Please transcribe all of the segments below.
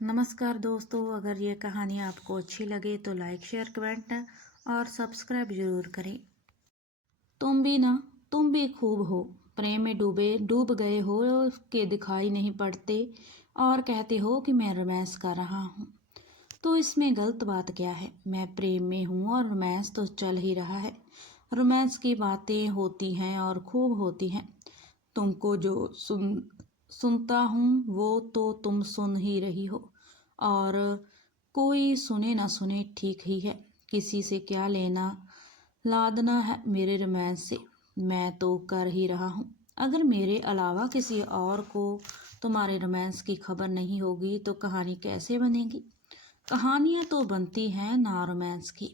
नमस्कार दोस्तों, अगर ये कहानी आपको अच्छी लगे तो लाइक शेयर कमेंट और सब्सक्राइब जरूर करें। तुम भी ना, तुम भी खूब हो, प्रेम में डूब गए हो कि दिखाई नहीं पड़ते और कहते हो कि मैं रोमांस कर रहा हूँ। तो इसमें गलत बात क्या है? मैं प्रेम में हूँ और रोमांस तो चल ही रहा है। रोमांस की बातें होती हैं और खूब होती हैं। तुमको जो सुनता हूँ वो तो तुम सुन ही रही हो, और कोई सुने ना सुने ठीक ही है। किसी से क्या लेना लादना है मेरे रोमांस से? मैं तो कर ही रहा हूँ। अगर मेरे अलावा किसी और को तुम्हारे रोमांस की खबर नहीं होगी तो कहानी कैसे बनेगी? कहानियाँ तो बनती हैं ना रोमांस की।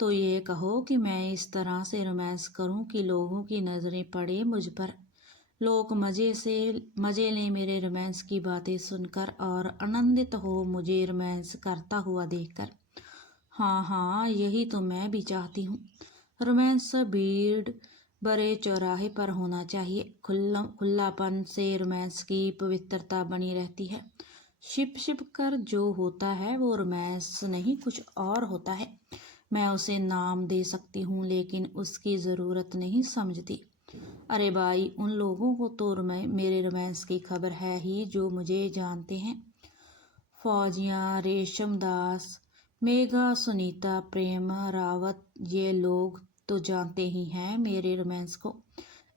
तो ये कहो कि मैं इस तरह से रोमांस करूं कि लोगों की नज़रें पड़े मुझ पर, लोग मज़े लें मेरे रोमांस की बातें सुनकर और आनंदित हो मुझे रोमांस करता हुआ देखकर। हाँ हाँ, यही तो मैं भी चाहती हूँ। रोमांस भीड़ बड़े चौराहे पर होना चाहिए। खुलापन से रोमांस की पवित्रता बनी रहती है। छिप छिप कर जो होता है वो रोमांस नहीं, कुछ और होता है। मैं उसे नाम दे सकती हूँ लेकिन उसकी ज़रूरत नहीं समझती। अरे भाई, उन लोगों को तो मेरे रोमांस की खबर है ही जो मुझे जानते हैं। फौजिया, रेशम दास, मेघा, सुनीता, प्रेम रावत, ये लोग तो जानते ही हैं मेरे रोमांस को।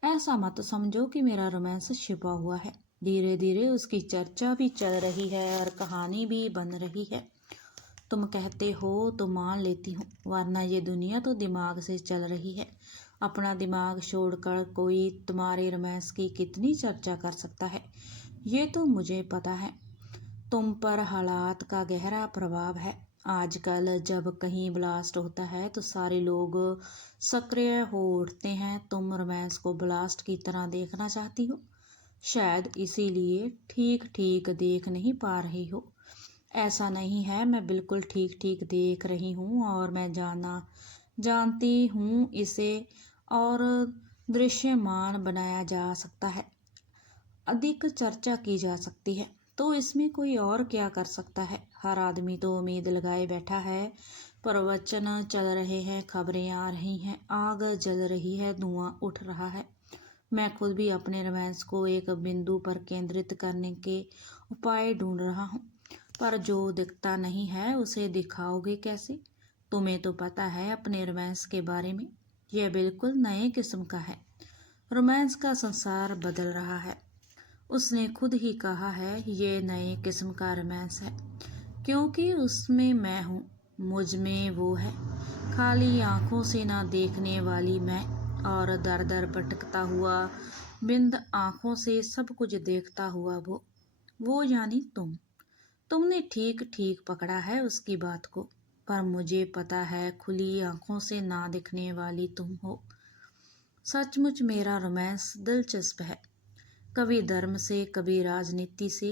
ऐसा मत समझो कि मेरा रोमांस छिपा हुआ है। धीरे धीरे उसकी चर्चा भी चल रही है और कहानी भी बन रही है। तुम कहते हो तो मान लेती हूँ, वरना ये दुनिया तो दिमाग से चल रही है। अपना दिमाग छोड़कर कोई तुम्हारे रोमांस की कितनी चर्चा कर सकता है, ये तो मुझे पता है। तुम पर हालात का गहरा प्रभाव है। आजकल जब कहीं ब्लास्ट होता है तो सारे लोग सक्रिय हो उठते हैं। तुम रोमांस को ब्लास्ट की तरह देखना चाहती हो, शायद इसीलिए ठीक ठीक देख नहीं पा रही हो। ऐसा नहीं है, मैं बिल्कुल ठीक ठीक देख रही हूँ और मैं जानती हूँ इसे और दृश्यमान बनाया जा सकता है, अधिक चर्चा की जा सकती है। तो इसमें कोई और क्या कर सकता है? हर आदमी तो उम्मीद लगाए बैठा है। प्रवचन चल रहे हैं, खबरें आ रही हैं, आग जल रही है, धुआं उठ रहा है। मैं खुद भी अपने रोमांस को एक बिंदु पर केंद्रित करने के उपाय ढूंढ रहा हूँ, पर जो दिखता नहीं है उसे दिखाओगे कैसे? तुम्हें तो पता है अपने रोमांस के बारे में, यह बिल्कुल नए किस्म का है। रोमांस का संसार बदल रहा है। उसने खुद ही कहा है, ये नए किस्म का रोमांस है क्योंकि उसमें मैं हूँ, मुझ में वो है। खाली आंखों से ना देखने वाली मैं, और दर दर भटकता हुआ बिंद आंखों से सब कुछ देखता हुआ वो यानी तुमने ठीक ठीक पकड़ा है उसकी बात को। पर मुझे पता है खुली आंखों से ना दिखने वाली तुम हो। सचमुच मेरा रोमांस दिलचस्प है, कभी धर्म से, कभी राजनीति से,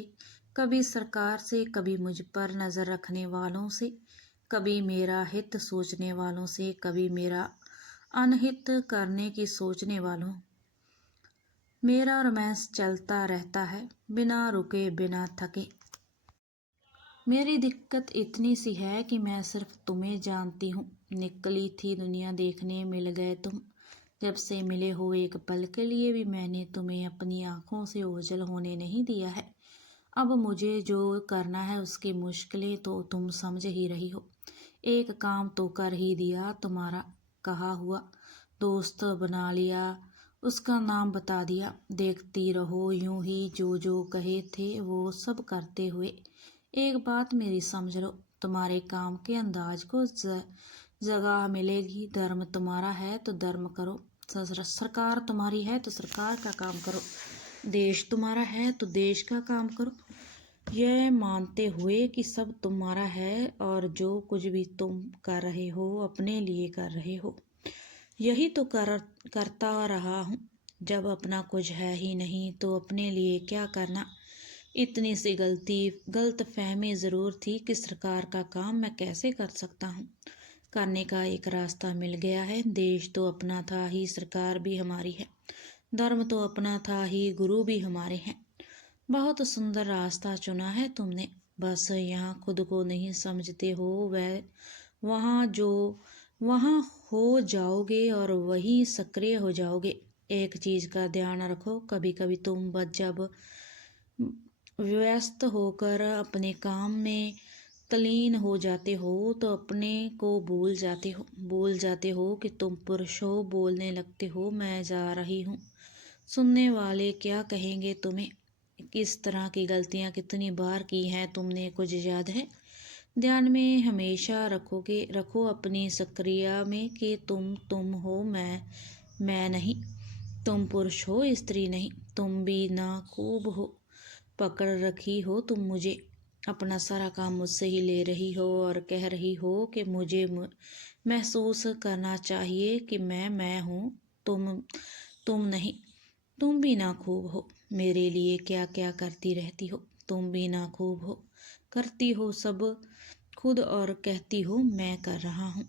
कभी सरकार से, कभी मुझ पर नज़र रखने वालों से, कभी मेरा हित सोचने वालों से, कभी मेरा अनहित करने की सोचने वालों। मेरा रोमांस चलता रहता है, बिना रुके बिना थके। मेरी दिक्कत इतनी सी है कि मैं सिर्फ तुम्हें जानती हूँ। निकली थी दुनिया देखने, मिल गए तुम। जब से मिले हो एक पल के लिए भी मैंने तुम्हें अपनी आंखों से ओझल होने नहीं दिया है। अब मुझे जो करना है उसकी मुश्किलें तो तुम समझ ही रही हो। एक काम तो कर ही दिया, तुम्हारा कहा हुआ दोस्त बना लिया, उसका नाम बता दिया। देखती रहो यूं ही, जो कहे थे वो सब करते हुए। एक बात मेरी समझ लो, तुम्हारे काम के अंदाज को जगह मिलेगी। धर्म तुम्हारा है तो धर्म करो, सरकार तुम्हारी है तो सरकार का काम करो, देश तुम्हारा है तो देश का काम करो, यह मानते हुए कि सब तुम्हारा है और जो कुछ भी तुम कर रहे हो अपने लिए कर रहे हो। यही तो करता रहा हूँ। जब अपना कुछ है ही नहीं तो अपने लिए क्या करना? इतनी सी गलत फहमी ज़रूर थी कि सरकार का काम मैं कैसे कर सकता हूँ। करने का एक रास्ता मिल गया है। देश तो अपना था ही, सरकार भी हमारी है। धर्म तो अपना था ही, गुरु भी हमारे हैं। बहुत सुंदर रास्ता चुना है तुमने। बस यहाँ खुद को नहीं समझते हो, वह वहाँ हो जाओगे और वही सक्रिय हो जाओगे। एक चीज़ का ध्यान रखो, कभी कभी तुम बस जब व्यस्त होकर अपने काम में तल्लीन हो जाते हो तो अपने को भूल जाते हो कि तुम पुरुष हो। बोलने लगते हो, मैं जा रही हूँ। सुनने वाले क्या कहेंगे तुम्हें? किस तरह की गलतियाँ कितनी बार की हैं तुमने, कुछ याद है? ध्यान में हमेशा रखो अपनी सक्रिया में कि तुम हो, मैं नहीं। तुम पुरुष हो, स्त्री नहीं। तुम भी ना खूब हो, पकड़ रखी हो तुम मुझे। अपना सारा काम मुझसे ही ले रही हो और कह रही हो कि मुझे महसूस करना चाहिए कि मैं हूँ, तुम नहीं। तुम भी ना खूब हो, मेरे लिए क्या क्या करती रहती हो। तुम भी ना खूब हो, करती हो सब खुद और कहती हो मैं कर रहा हूँ।